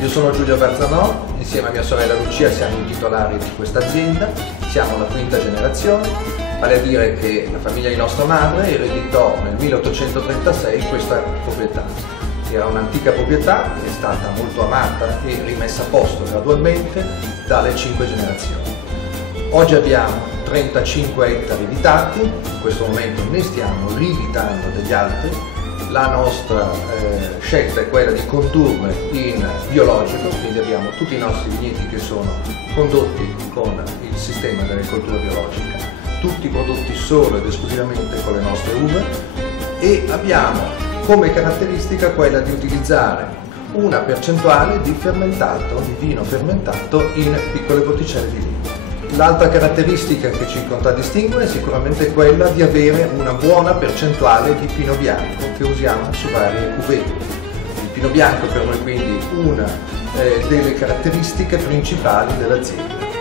Io sono Giulio Barzanò, insieme a mia sorella Lucia siamo i titolari di questa azienda, siamo la quinta generazione, vale a dire che la famiglia di nostra madre ereditò nel 1836 questa proprietà. Era un'antica proprietà che è stata molto amata e rimessa a posto gradualmente dalle 5 generazioni. Oggi abbiamo 35 ettari vitati, in questo momento ne stiamo rivitando degli altri. La nostra scelta è quella di condurre in biologico, quindi abbiamo tutti i nostri vigneti che sono condotti con il sistema dell'agricoltura biologica, tutti prodotti solo ed esclusivamente con le nostre uve, e abbiamo come caratteristica quella di utilizzare una percentuale di vino fermentato in piccole botticelle di vino. L'altra caratteristica che ci contraddistingue è sicuramente quella di avere una buona percentuale di Pinot Bianco che usiamo su varie cuvée. Il Pinot Bianco per noi quindi una delle caratteristiche principali dell'azienda.